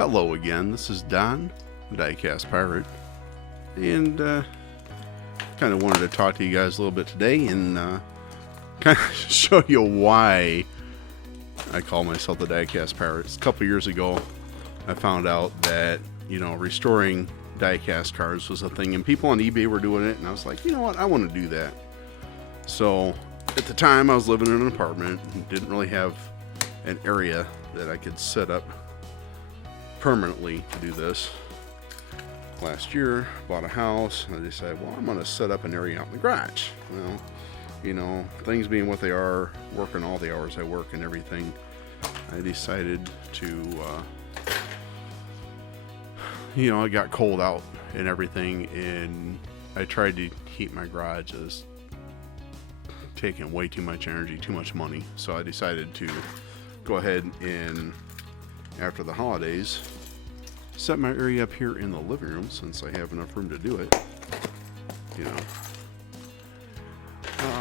Hello again, this is Don, Diecast Pirate, and kind of wanted to talk to you guys a little bit today and kind of show you why I call myself the Diecast Pirate. A couple years ago, I found out that, restoring diecast cars was a thing, and people on eBay were doing it, and I was like, you know what, I want to do that. So, at the time, I was living in an apartment and didn't really have an area that I could set up permanently to do this. Last year, bought a house, and I decided, well, I'm going to set up an area out in the garage. Well, things being what they are, working all the hours I work and everything, I decided to, I got cold out and everything, and I tried to heat my garage as taking way too much energy, too much money. So I decided to go ahead and, after the holidays, set my area up here in the living room since I have enough room to do it.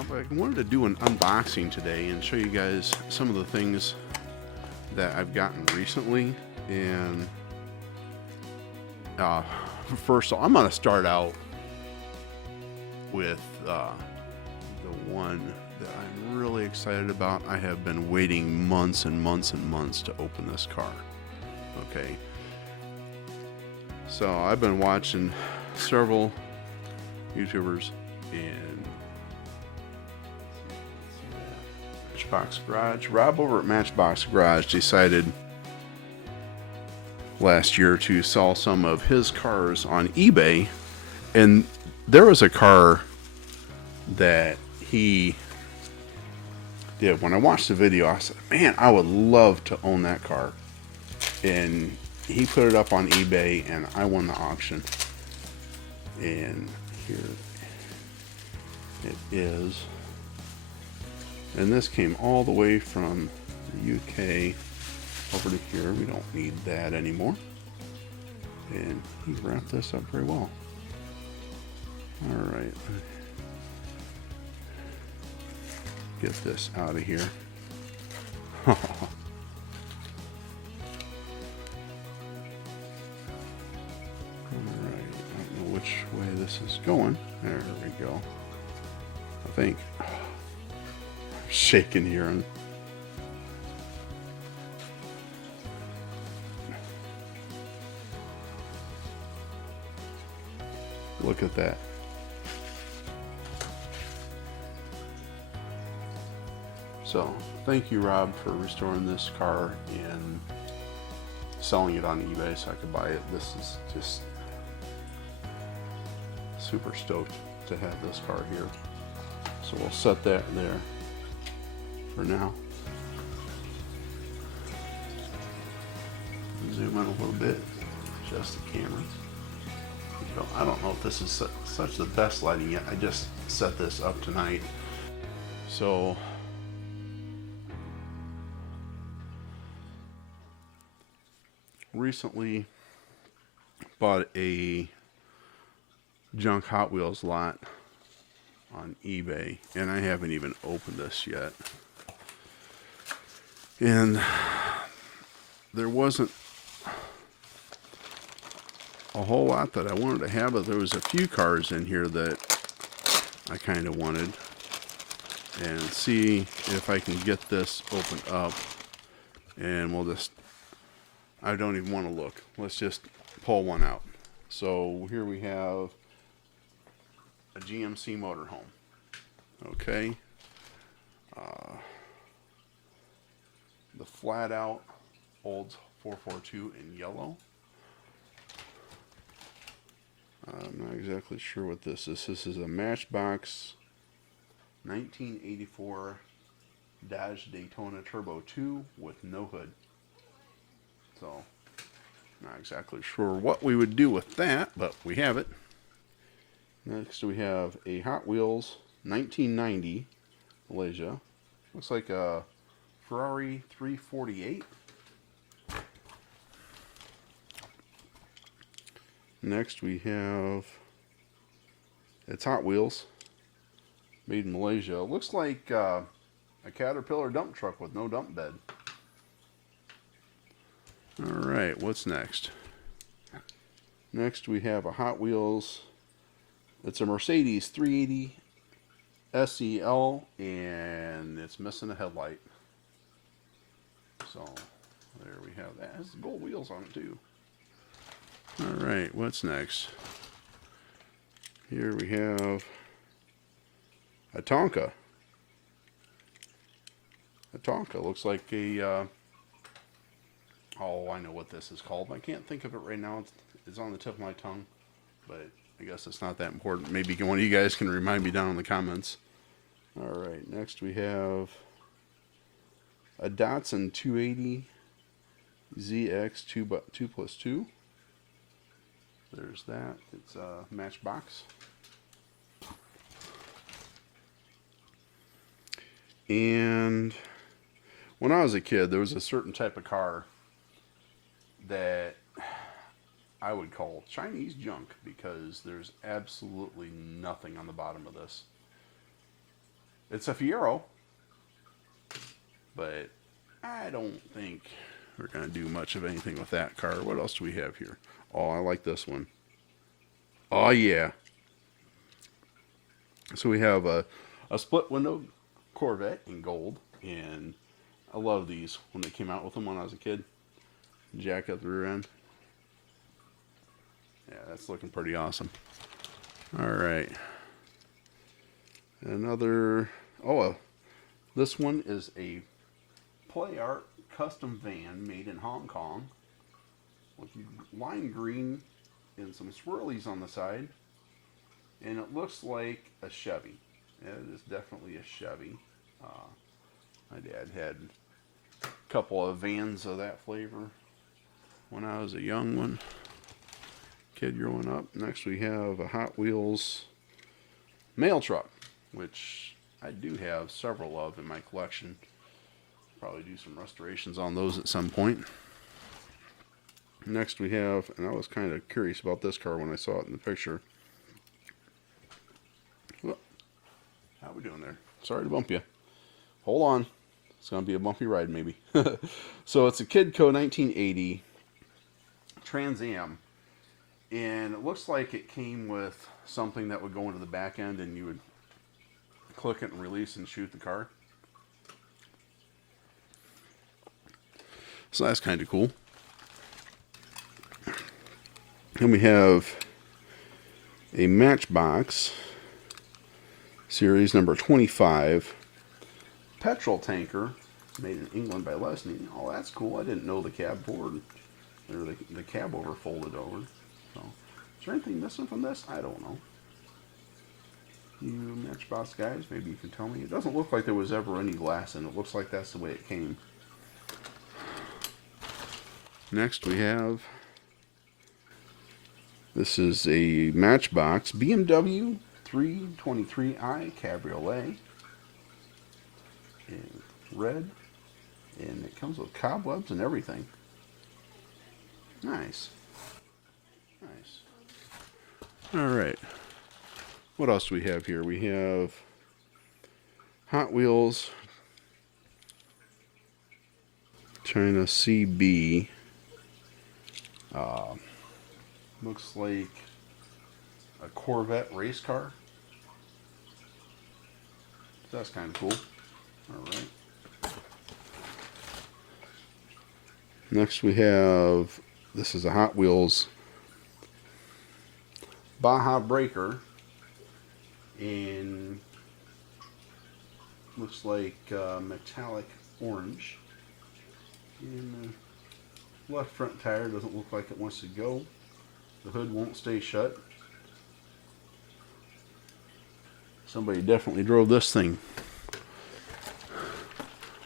But I wanted to do an unboxing today and show you guys some of the things that I've gotten recently. And first of all, I'm going to start out with the one that I'm really excited about. I have been waiting months and months and months to open this car. Okay. So I've been watching several YouTubers, and Matchbox Garage. Rob over at Matchbox Garage decided last year to sell some of his cars on eBay, and there was a car that he did. When I watched the video, I said, man, I would love to own that car. And he put it up on eBay, and I won the auction. And here it is. And this came all the way from the UK over to here. We don't need that anymore. And he wrapped this up very well. All right. Get this out of here. Which way this is going. There we go. I think I'm shaking here, and look at that. So thank you, Rob, for restoring this car and selling it on eBay so I could buy it. This is just super stoked to have this car here. So we'll set that there for now. Zoom in a little bit, adjust the camera. I don't know if this is such the best lighting yet. I just set this up tonight. So recently bought a junk Hot Wheels lot on eBay, and I haven't even opened this yet. And there wasn't a whole lot that I wanted to have, but there was a few cars in here that I kind of wanted, and see if I can get this opened up. And we'll just, I don't even want to look, let's just pull one out. So here we have a GMC motorhome. Okay. The flat out Olds 442 in yellow. I'm not exactly sure what this is. This is a Matchbox 1984 Dodge Daytona Turbo 2 with no hood. So, not exactly sure what we would do with that, but we have it. Next we have a Hot Wheels 1990 Malaysia. Looks like a Ferrari 348. Next we have, it's Hot Wheels, made in Malaysia. Looks like a Caterpillar dump truck with no dump bed. Alright, right, what's next? Next we have a Hot Wheels. It's a Mercedes 380 SEL, and it's missing a headlight. So there we have that. It has gold wheels on it too. All right, what's next? Here we have a Tonka. A Tonka looks like a. Oh, I know what this is called. I can't think of it right now. It's on the tip of my tongue, but I guess it's not that important. Maybe one of you guys can remind me down in the comments. All right, next we have a Datsun 280 ZX 2+2. There's that. It's a Matchbox. And when I was a kid, there was a certain type of car that I would call Chinese junk because there's absolutely nothing on the bottom of this. It's a Fiero, but I don't think we're going to do much of anything with that car. What else do we have here? Oh, I like this one. Oh, yeah. So we have a split window Corvette in gold, and I love these when they came out with them when I was a kid. Jack up the rear end. Yeah, that's looking pretty awesome. All right. Another, this one is a Play Art custom van made in Hong Kong with lime green and some swirlies on the side, and it looks like a Chevy. It is definitely a Chevy. My dad had a couple of vans of that flavor when I was a young kid growing up. Next we have a Hot Wheels mail truck, which I do have several of in my collection. Probably do some restorations on those at some point. Next we have, and I was kind of curious about this car when I saw it in the picture. Well, how we doing there? Sorry to bump you. Hold on. It's going to be a bumpy ride maybe. So it's a Kidco 1980 Trans Am. And it looks like it came with something that would go into the back end and you would click it and release and shoot the car. So that's kind of cool. And we have a Matchbox series number 25 petrol tanker made in England by Lesney. Oh, that's cool. I didn't know the cab forward, or the cab over folded over. So, is there anything missing from this? I don't know. You Matchbox guys, maybe you can tell me. It doesn't look like there was ever any glass in it. It looks like that's the way it came. Next we have, this is a Matchbox BMW 323i Cabriolet in red, and it comes with cobwebs and everything. Nice. All right. What else do we have here? We have Hot Wheels China CB. Looks like a Corvette race car. That's kind of cool. All right. Next we have, this is a Hot Wheels Baja Breaker in, looks like metallic orange. And the left front tire doesn't look like it wants to go. The hood won't stay shut. Somebody definitely drove this thing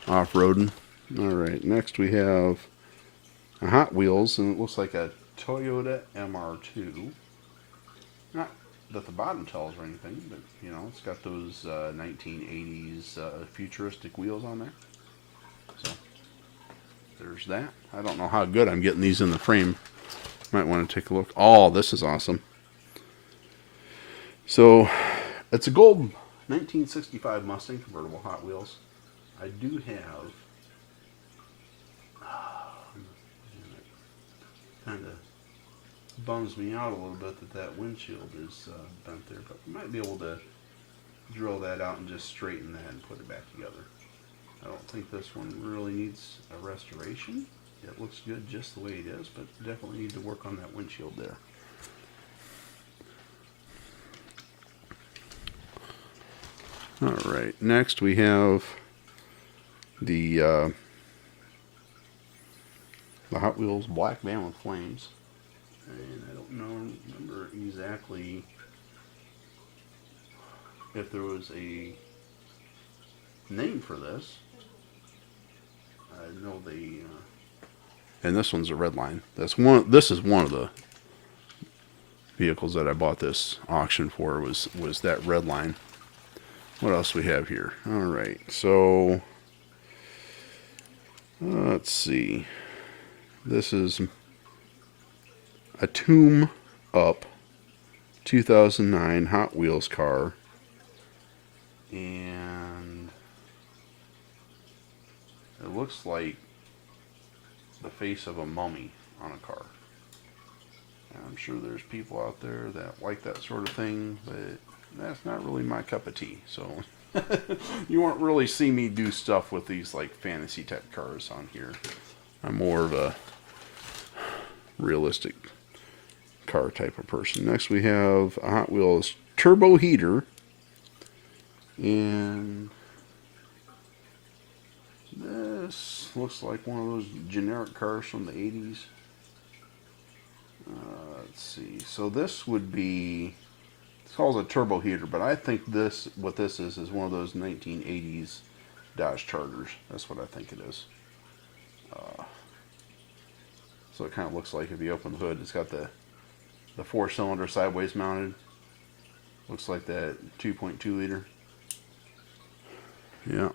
off-roading. Alright, next we have a Hot Wheels, and it looks like a Toyota MR2. Not that the bottom tells or anything, but you know, it's got those 1980s futuristic wheels on there. So there's that. I don't know how good I'm getting these in the frame. Might want to take a look. Oh, this is awesome. So it's a gold 1965 Mustang convertible Hot Wheels. I do have bums me out a little bit that that windshield is bent there, but we might be able to drill that out and just straighten that and put it back together. I don't think this one really needs a restoration. It looks good just the way it is, but definitely need to work on that windshield there. Alright, next we have the Hot Wheels Black Van with Flames. And I don't remember exactly if there was a name for this. I know they and this one's a red line. This is one of the vehicles that I bought this auction for was that red line. What else we have here? All right, so let's see. This is a Tomb Up 2009 Hot Wheels car, and it looks like the face of a mummy on a car. And I'm sure there's people out there that like that sort of thing, but that's not really my cup of tea. So you won't really see me do stuff with these like fantasy type cars on here. I'm more of a realistic car type of person. Next we have a Hot Wheels Turbo Heater, and this looks like one of those generic cars from the 80s. Let's see. So this would be, it's called a turbo heater, but I think what this is one of those 1980s Dodge Chargers. That's what I think it is. So it kind of looks like, if you open the hood, it's got the 4-cylinder sideways mounted. Looks like that 2.2 liter. Yeah.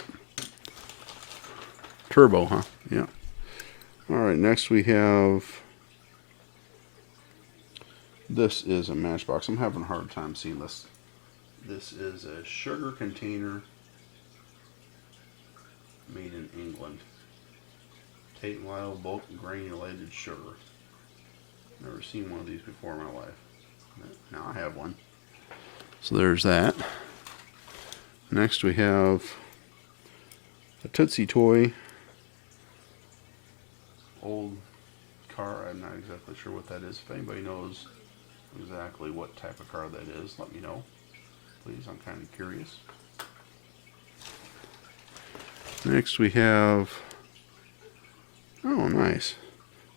Turbo, huh? Yeah. Alright, next we have, this is a Matchbox. I'm having a hard time seeing this. This is a sugar container made in England. Tate & Lyle bulk granulated sugar. Never seen one of these before in my life. Now I have one. So there's that. Next we have a Tootsie Toy. Old car. I'm not exactly sure what that is. If anybody knows exactly what type of car that is, let me know. Please, I'm kind of curious. Next we have, oh nice,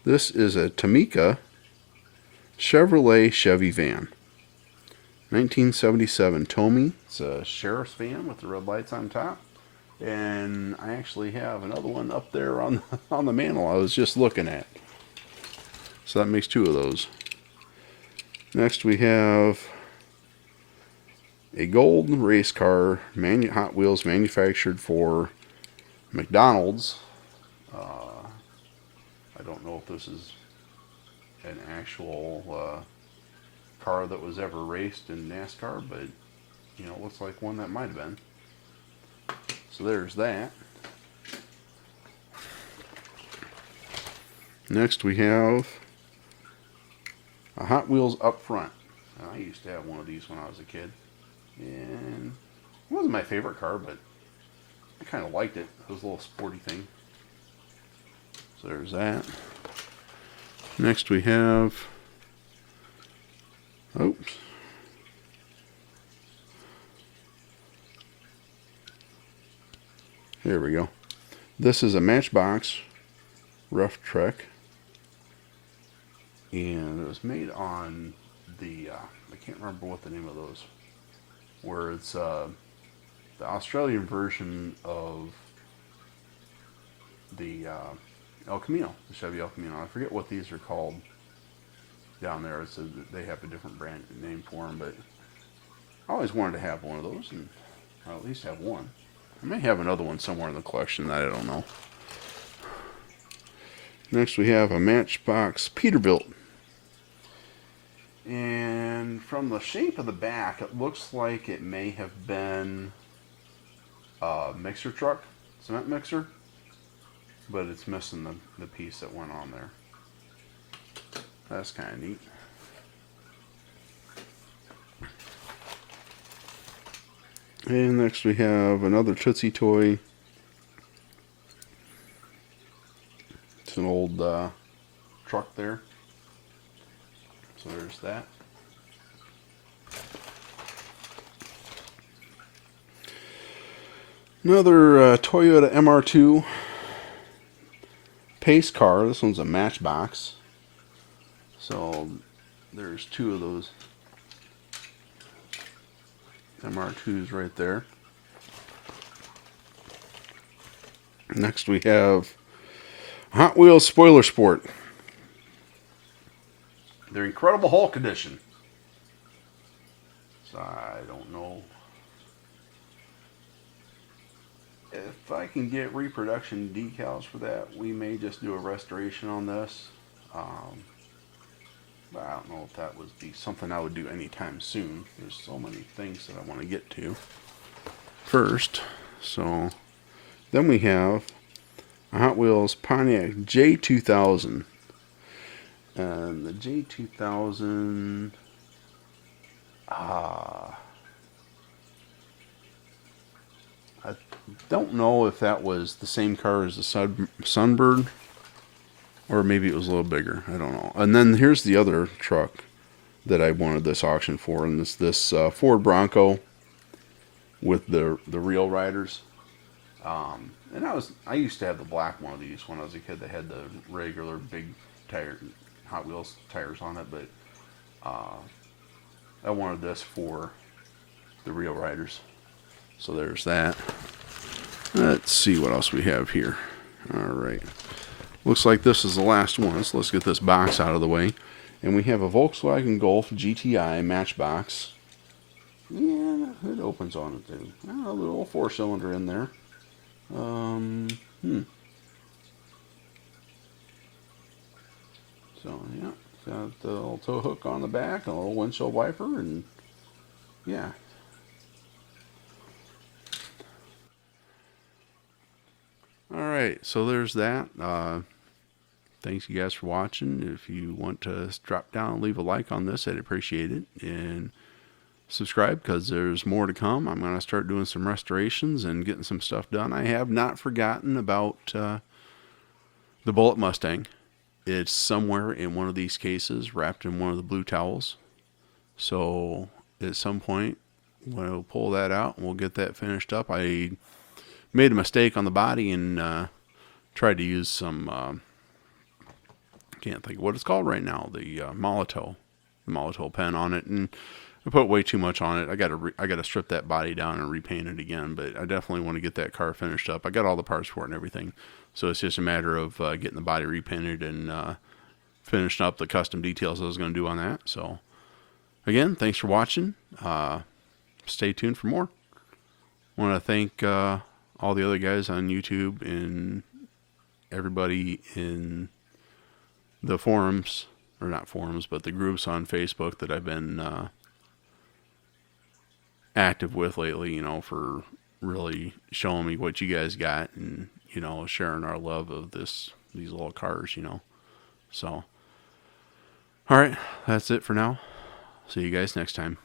this is a Tamika Chevrolet Chevy van, 1977 Tommy. It's a sheriff's van with the red lights on top, and I actually have another one up there on the mantle I was just looking at, so that makes 2 of those. Next we have a gold race car, Hot Wheels, manufactured for McDonald's. I don't know if this is an actual car that was ever raced in NASCAR, but you know, it looks like one that might have been. So there's that. Next we have a Hot Wheels Up Front. I used to have one of these when I was a kid, and it wasn't my favorite car, but I kind of liked it. It was a little sporty thing. So there's that. Next we have, oops, here we go. This is a Matchbox Rough Trek, and it was made on the I can't remember what the name of those, where it's the Australian version of the El Camino, the Chevy El Camino. I forget what these are called down there. It's they have a different brand name for them, but I always wanted to have one of those, and I'll at least have one. I may have another one somewhere in the collection that I don't know. Next we have a Matchbox Peterbilt. And from the shape of the back, it looks like it may have been a mixer truck, cement mixer, but it's missing the piece that went on there. That's kind of neat. And next we have another Tootsie toy. It's an old truck there. So there's that. Another Toyota MR2 pace car. This one's a Matchbox. So there's two of those MR2s right there. Next we have Hot Wheels Spoiler Sport. Their Incredible Hulk edition. So I don't know if I can get reproduction decals for that. We may just do a restoration on this. But I don't know if that would be something I would do anytime soon. There's so many things that I want to get to first. So then we have a Hot Wheels Pontiac J2000. And the J2000, I don't know if that was the same car as the Sunbird, or maybe it was a little bigger. I don't know. And then here's the other truck that I wanted this auction for, and this Ford Bronco with the real riders. And I used to have the black one of these when I was a kid. They had the regular big tire Hot Wheels tires on it, but I wanted this for the real riders. So there's that. Let's see what else we have here. Alright. Looks like this is the last one, so let's get this box out of the way. And we have a Volkswagen Golf GTI Matchbox. Yeah, it opens on it too. A little 4-cylinder in there. So yeah, got the little tow hook on the back, a little windshield wiper, and yeah. Alright, so there's that. Thanks you guys for watching. If you want to drop down and leave a like on this, I'd appreciate it. And subscribe, because there's more to come. I'm going to start doing some restorations and getting some stuff done. I have not forgotten about the Bullet Mustang. It's somewhere in one of these cases, wrapped in one of the blue towels. So at some point, we'll pull that out and we'll get that finished up. I made a mistake on the body and tried to use some, can't think of what it's called right now, the Molotow pen on it, and I put way too much on it. I got to strip that body down and repaint it again, but I definitely want to get that car finished up. I got all the parts for it and everything, so it's just a matter of getting the body repainted and finishing up the custom details I was going to do on that. So again, thanks for watching. Stay tuned for more. I want to thank all the other guys on YouTube and everybody in the forums, or not forums, but the groups on Facebook that I've been active with lately, for really showing me what you guys got and, sharing our love of these little cars, So, all right, that's it for now. See you guys next time.